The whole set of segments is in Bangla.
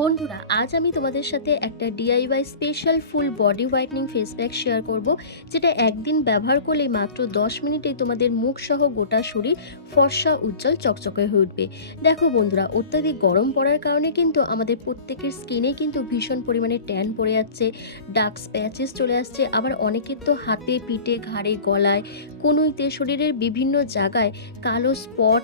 বন্ধুরা, আজ আমি তোমাদের সাথে একটা DIY special full body whitening face pack share করব, যেটা একদিন ব্যবহার করলেই মাত্র 10 মিনিটেই তোমাদের মুখ সহ গোটা শরীর ফর্সা, উজ্জ্বল, চকচকে হয়ে উঠবে। দেখো বন্ধুরা, অত্যাধিক গরম পড়ার কারণে কিন্তু আমাদের প্রত্যেকের স্কিনে কিন্তু ভীষণ পরিমাণে ট্যান পড়ে যাচ্ছে ডার্ক স্প্যাচেস চলে আসছে, আবার অনেকের তো হাতে, পিঠে, ঘাড়ে, গলায়, কনুইতে শরীরের বিভিন্ন জায়গায় কালো স্পট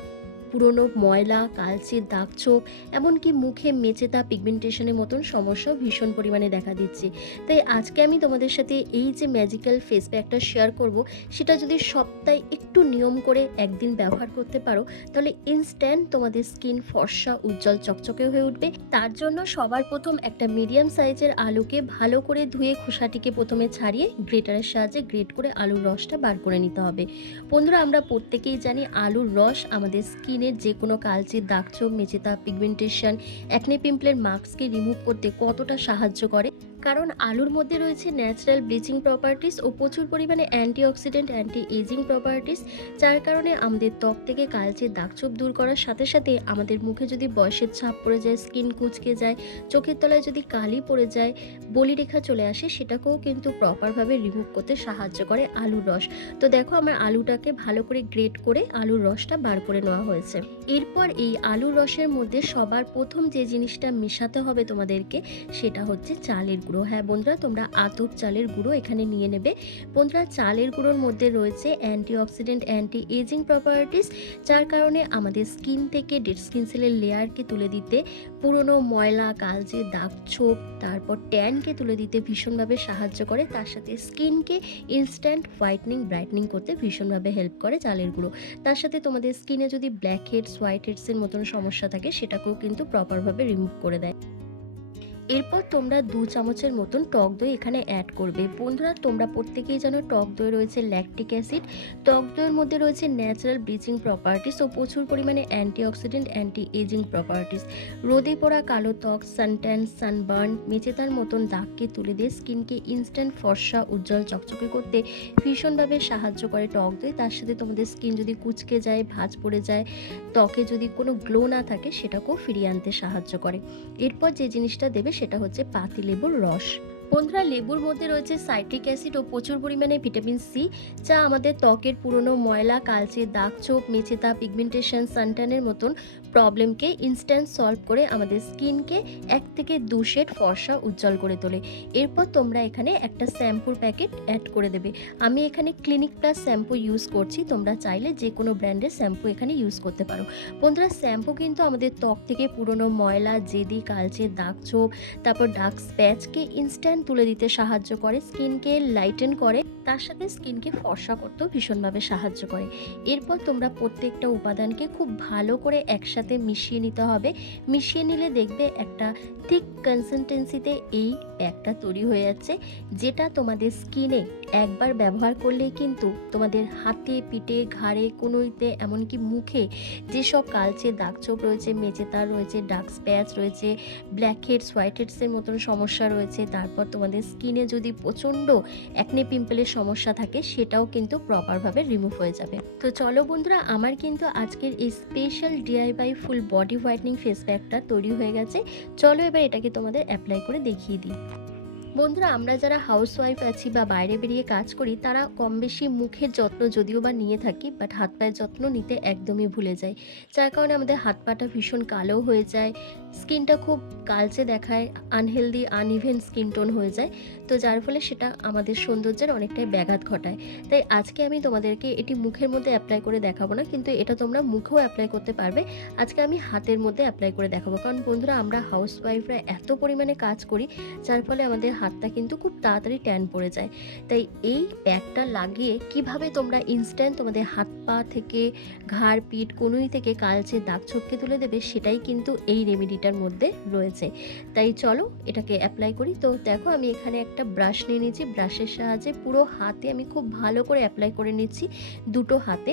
পুরনো ময়লা কালচে দাগ ছোপ এমনকি মুখে মেচেতা পিগমেন্টেশনের মতন সমস্যাও ভীষণ পরিমাণে দেখা দিচ্ছে। তাই আজকে আমি তোমাদের সাথে এই যে ম্যাজিক্যাল ফেস প্যাকটা শেয়ার করব, সেটা যদি সপ্তাহে একটু নিয়ম করে একদিন ব্যবহার করতে পারো, তাহলে ইনস্ট্যান্ট তোমাদের স্কিন ফর্সা, উজ্জ্বল, চকচকে হয়ে উঠবে। তার জন্য সবার প্রথম একটা মিডিয়াম সাইজের আলুকে ভালো করে ধুয়ে খোসাটিকে প্রথমে ছাড়িয়ে গ্রেটারের সাহায্যে গ্রেট করে আলুর রসটা বার করে নিতে হবে। বন্ধুরা, আমরা প্রত্যেকেই জানি আলুর রস আমাদের স্কিনের যে কোনো কালচে দাগছোপ মেচেতা পিগমেন্টেশন অ্যাকনে পিম্পলের মাস্ককে রিমুভ করতে কতটা সাহায্য করে? কারণ আলুর মধ্যে রয়েছে ন্যাচারাল ব্লিচিং প্রপার্টিস ও প্রচুর পরিমাণে অ্যান্টিঅক্সিডেন্ট অ্যান্টি এজিং প্রপার্টিস যার কারণে আমাদের ত্বক থেকে কালচে দাগছোপ দূর করার সাথে সাথে আমাদের মুখে যদি বয়সের ছাপ পড়ে যায় স্কিন কুচকে যায়, চোখের তলায় যদি কালি পড়ে যায়, বলিরেখা চলে আসে, সেটাকেও কিন্তু প্রপারভাবে রিমুভ করতে সাহায্য করে আলুর রস। তো দেখো আমার আলুটাকে ভালো করে গ্রেট করে আলুর রসটা বার করে নেওয়া হয়েছে। এরপর এই আলুর রসের মধ্যে সবার প্রথম যে জিনিসটা মেশাতে হবে তোমাদেরকে, সেটা হচ্ছে চালের গুঁড়ো। হ্যাঁ বন্ধুরা, তোমরা আতপ চালের গুঁড়ো এখানে নিয়ে নেবে। বন্ধুরা, চালের গুঁড়োর মধ্যে রয়েছে অ্যান্টিঅক্সিডেন্ট অ্যান্টি এজিং প্রপার্টিস যার কারণে আমাদের স্কিন থেকে ডেড স্কিন সেলের লেয়ারকে তুলে দিতে, পুরনো ময়লা, কালচে দাগ ছোপ, তারপর ট্যানকে তুলে দিতে ভীষণভাবে সাহায্য করে। তার সাথে স্কিনকে ইনস্ট্যান্ট হোয়াইটনিং ব্রাইটনিং করতে ভীষণভাবে হেল্প করে চালের গুঁড়ো। তার সাথে তোমাদের স্কিনে যদি ব্ল্যাক হেডস হোয়াইট হেডসের মতন সমস্যা থাকে, সেটাকেও কিন্তু প্রপারভাবে রিমুভ করে দেয়। এরপর তোমরা দু চামচের মতন টক দই এখানে অ্যাড করবে। বন্ধুরা, তোমরা প্রত্যেকেই জানো টক দই রয়েছে ল্যাকটিক অ্যাসিড টক দইয়ের মধ্যে রয়েছে ন্যাচারাল ব্লিচিং প্রপার্টিস ও প্রচুর পরিমাণে অ্যান্টিঅক্সিডেন্ট অ্যান্টি এজিং প্রপার্টিস রোদে পড়া কালো ত্বক সানট্যান সানবার্ন মেচেতার মতন দাগকে তুলে দিয়ে স্কিনকে ইনস্ট্যান্ট ফর্সা, উজ্জ্বল, চকচকে করতে ভীষণভাবে সাহায্য করে টক দই। তার সাথে তোমাদের স্কিন যদি কুচকে যায়, ভাঁজ পড়ে যায়, ত্বকে যদি কোনো গ্লো না থাকে, সেটাকেও ফিরিয়ে আনতে সাহায্য করে। এরপর যে জিনিসটা দেবে সেটা হচ্ছে পাতিলেবুর রস। বন্ধুরা, লেবুর মধ্যে রয়েছে সাইট্রিক অ্যাসিড ও প্রচুর পরিমাণে ভিটামিন সি, যা আমাদের ত্বকের পুরনো ময়লা, কালচে দাগ চোপ মেচেতা পিগমেন্টেশন সানটানের মতন প্রবলেমকে ইনস্ট্যান্ট সলভ করে আমাদের স্কিনকে এক থেকে দু শেড ফর্সা উজ্জ্বল করে তোলে। এরপর তোমরা এখানে একটা শ্যাম্পুর প্যাকেট অ্যাড করে দেবে। আমি এখানে ক্লিনিক প্লাস শ্যাম্পু ইউজ করছি, তোমরা চাইলে যে কোনো ব্র্যান্ডের শ্যাম্পু এখানে ইউজ করতে পারো। বন্ধুরা, শ্যাম্পু কিন্তু আমাদের ত্বক থেকে পুরনো ময়লা, জেদি, কালচে দাগ ছোপ, তারপর ডার্ক স্প্যাচকে ইনস্ট্যান্ট তুলে দিতে সাহায্য করে স্কিনকে লাইটেন করে। তার সাথে স্কিনকে ফর্সা করতেও ভীষণভাবে সাহায্য করে। এরপর তোমরা প্রত্যেকটা উপাদানকে খুব ভালো করে একসাথে মিশিয়ে নিতে হবে। মিশিয়ে নিলে দেখবে একটা থিক কনসিস্টেন্সিতে এই প্যাকটা তৈরি হয়ে যাচ্ছে, যেটা তোমাদের স্কিনে একবার ব্যবহার করলেই কিন্তু তোমাদের হাতে, পিঠে, ঘাড়ে, কোনোইতে, এমনকি মুখে যেসব কালচে দাগছোপ রয়েছে মেচেতার রয়েছে ডার্ক স্প্যাচ রয়েছে ব্ল্যাক হেডস হোয়াইট হেডসের মতন সমস্যা রয়েছে, তারপর তোমাদের স্কিনে যদি প্রচণ্ড অ্যাকনে পিম্পলের সমস্যা থাকে, সেটাও কিন্তু প্রপারভাবে রিমুভ হয়ে যাবে। তো চলো বন্ধুরা, আমার কিন্তু আজকের এই special DIY full body whitening face প্যাকটা তৈরি হয়ে গেছে। চলো এবার এটাকে তোমাদের অ্যাপ্লাই করে দেখিয়ে দিই। বন্ধুরা, আমরা যারা হাউস ওয়াইফ আছি বা বাইরে বেরিয়ে কাজ করি, তারা কম বেশি মুখের যত্ন যদিও বা নিয়ে থাকি বাট হাত পায়ের যত্ন নিতে একদমই ভুলে যাই। যার কারণে আমাদের হাত পাটা ভীষণ কালো হয়ে যায় স্কিনটা খুব কালচে দেখায় আনহেলদি আনইভেন স্কিন টোন হয়ে যায়। তো যার ফলে সেটা আমাদের সৌন্দর্যের অনেকটাই ব্যাঘাত ঘটায়। তাই আজকে আমি তোমাদেরকে এটি মুখের মধ্যে অ্যাপ্লাই করে দেখাবো না, কিন্তু এটা তোমরা মুখেও অ্যাপ্লাই করতে পারবে। আজকে আমি হাতের মধ্যে অ্যাপ্লাই করে দেখাবো। কারণ বন্ধুরা, আমরা হাউস ওয়াইফরা এত পরিমাণে কাজ করি, যার ফলে আমাদের হাতটা কিন্তু খুব তাড়াতাড়ি ট্যান পড়ে যায়। তাই এই প্যাকটা লাগিয়ে কীভাবে তোমরা ইনস্ট্যান্ট তোমাদের হাত পা থেকে, ঘাড়, পিঠ কোনোই থেকে কালচে দাগ ছোপকে তুলে দেবে, সেটাই কিন্তু এই রেমেডিটার মধ্যে রয়েছে। তাই চলো এটাকে অ্যাপ্লাই করি। তো দেখো আমি এখানে একটা ব্রাশ নিয়ে নিয়েছি। ব্রাশের সাহায্যে পুরো হাতে আমি খুব ভালো করে অ্যাপ্লাই করে নিচ্ছি দুটো হাতে।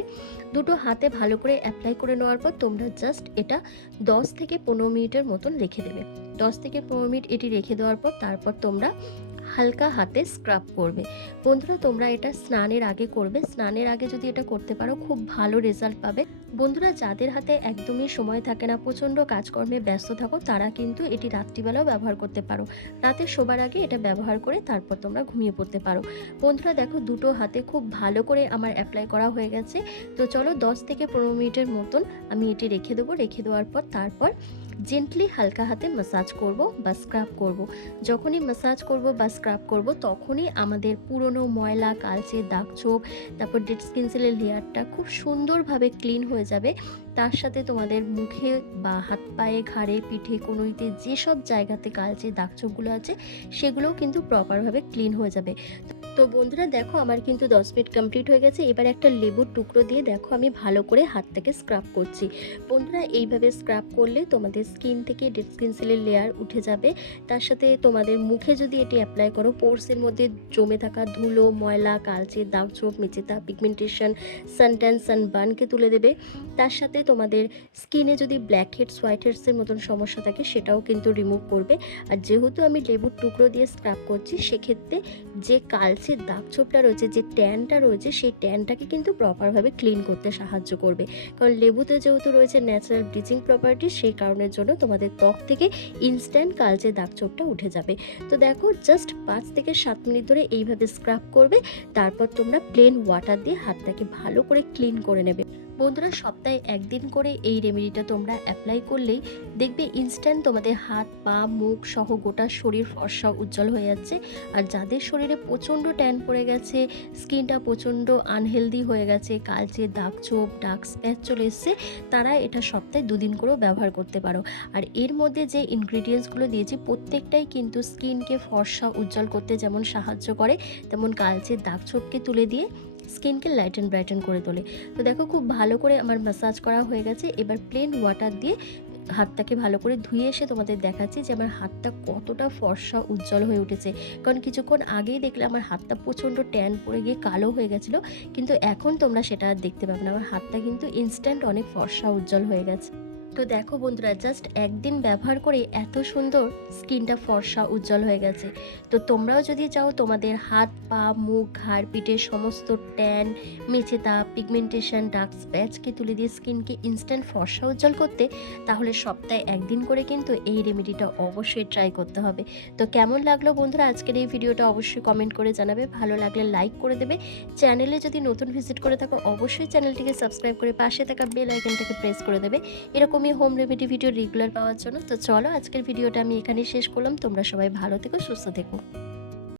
দুটো হাতে ভালো করে অ্যাপ্লাই করে নেওয়ার পর তোমরা জাস্ট এটা দশ থেকে পনেরো মিনিটের মতন রেখে দেবে। দশ থেকে পনেরো মিনিট এটি রেখে দেওয়ার পর তারপর তোমরা হালকা হাতে স্ক্রাব করবে। বন্ধুরা, তোমরা এটা স্নানের আগে করবে। স্নানের আগে যদি এটা করতে পারো, খুব ভালো রেজাল্ট পাবে। বন্ধুরা, যাদের হাতে একদমই সময় থাকে না, প্রচণ্ড কাজকর্মে ব্যস্ত থাকো, তারা কিন্তু এটি রাত্রিবেলাও ব্যবহার করতে পারো। রাতে শোবার আগে এটা ব্যবহার করে তারপর তোমরা ঘুমিয়ে পড়তে পারো। বন্ধুরা, দেখো, দুটো হাতে খুব ভালো করে আমার অ্যাপ্লাই করা হয়ে গেছে। তো চলো, দশ থেকে পনেরো মিনিটের মতন আমি এটি রেখে দেবো। রেখে দেওয়ার পর তারপর জেন্টলি হালকা হাতে ম্যাসাজ করব বা স্ক্রাব করব। যখনই ম্যাসাজ করব বা স্ক্রাব করব, তখনই আমাদের পুরনো ময়লা, কালচে দাগ চোখ তারপর ডেড স্কিন সেলের লেয়ারটা খুব সুন্দরভাবে ক্লিন হয়ে যাবে। তার সাথে তোমাদের মুখে বা হাত পায়ে, ঘাড়ে, পিঠে, কনুইতে যেসব জায়গাতে কালচে দাগ ছোপগুলো আছে, সেগুলোও কিন্তু প্রপারভাবে ক্লিন হয়ে যাবে। তো বন্ধুরা দেখো, আমার কিন্তু দশ মিনিট কমপ্লিট হয়ে গেছে। এবার একটা লেবুর টুকরো দিয়ে দেখো, আমি ভালো করে হাতটাকে স্ক্রাব করছি। বন্ধুরা, এইভাবে স্ক্রাব করলে তোমাদের স্কিন থেকে ডেড স্কিন সেলের লেয়ার উঠে যাবে। তার সাথে তোমাদের মুখে যদি এটি অ্যাপ্লাই করো পোর্সের মধ্যে জমে থাকা ধুলো, ময়লা, কালচে দাগ ছোপ মেচেতা পিগমেন্টেশন সানট্যান সানবার্নকে তুলে দেবে। তার সাথে তোমাদের স্কিনে যদি ব্ল্যাক হেডস হোয়াইট হেডসের মতন সমস্যা থাকে, সেটাও কিন্তু রিমুভ করবে। আর যেহেতু আমি লেবুর টুকরো দিয়ে স্ক্রাব করছি, সেক্ষেত্রে যে কালচে দাগ ছোপটা রয়েছে, যে ট্যানটা রয়েছে, সেই ট্যানটাকে কিন্তু প্রপারভাবে ক্লিন করতে সাহায্য করবে। কারণ লেবুতে যেহেতু রয়েছে ন্যাচারাল ব্লিচিং প্রপার্টি সেই কারণের জন্য তোমাদের ত্বক থেকে ইনস্ট্যান্ট কালচে দাগ ছোপটা উঠে যাবে। তো দেখো জাস্ট পাঁচ থেকে সাত মিনিট ধরে এইভাবে স্ক্রাব করবে, তারপর তোমরা প্লেন ওয়াটার দিয়ে হাতটাকে ভালো করে ক্লিন করে নেবে। বন্ধুরা, সপ্তাহে একদিন করে এই রেমেডিটা তোমরা অ্যাপ্লাই করলেই দেখবে ইনস্ট্যান্ট তোমাদের হাত, পা, মুখ সহ গোটা শরীর ফর্সা উজ্জ্বল হয়ে যাচ্ছে। আর যাদের শরীরে প্রচণ্ড ট্যান পড়ে গেছে স্কিনটা প্রচণ্ড আনহেলদি হয়ে গেছে, কালচে দাগ ছোপ ডার্ক স্প্যাচ চলে এসছে, তারা এটা সপ্তাহে দুদিন করেও ব্যবহার করতে পারো। আর এর মধ্যে যে ইনগ্রিডিয়েন্টসগুলো দিয়েছি, প্রত্যেকটাই কিন্তু স্কিনকে ফর্সা উজ্জ্বল করতে যেমন সাহায্য করে, তেমন কালচে দাগ ছোপকে তুলে দিয়ে স্কিনকে লাইট অ্যান্ড ব্রাইটেন করে তোলে। তো দেখো খুব ভালো করে আমার ম্যাসাজ করা হয়ে গেছে। এবার প্লেন ওয়াটার দিয়ে হাতটাকে ভালো করে ধুয়ে এসে তোমাদের দেখাচ্ছি যে আমার হাতটা কতটা ফর্সা উজ্জ্বল হয়ে উঠেছে। কারণ কিছুক্ষণ আগেই দেখলে আমার হাতটা প্রচণ্ড ট্যান পড়ে গিয়ে কালো হয়ে গেছিল। কিন্তু এখন তোমরা সেটা দেখতে পাবে না। আমার হাতটা কিন্তু ইনস্ট্যান্ট অনেক ফর্সা উজ্জ্বল হয়ে গেছে। তো দেখো বন্ধুরা জাস্ট একদিন ব্যবহার করে এত সুন্দর স্কিনটা ফর্সা উজ্জ্বল হয়ে গেছে। তো তোমরাও যদি চাও তোমাদের হাত, পা, মুখ, ঘাড়, পিঠের সমস্ত ট্যান মেচেতা পিগমেন্টেশন ডার্ক স্প্যাচকে তুলে দিয়ে স্কিনকে ইনস্ট্যান্ট ফর্সা উজ্জ্বল করতে, তাহলে সপ্তাহে একদিন করে কিন্তু এই রেমেডিটা অবশ্যই ট্রাই করতে হবে। তো কেমন লাগল বন্ধুরা আজকের এই ভিডিওটা অবশ্যই কমেন্ট করে জানাবে। ভালো লাগলে লাইক করে দেবে। চ্যানেলে যদি নতুন ভিজিট করে থাকো, অবশ্যই চ্যানেলটিকে সাবস্ক্রাইব করে পাশে থাকা বেল আইকনটাকে প্রেস করে দেবে। এরকমই হোম রেমেডি ভিডিও রেগুলার পাওয়ার জন্য। তো চলো আজকের ভিডিওটা আমি এখানেই শেষ করলাম। তোমরা সবাই ভালো থেকো, সুস্থ থেকো।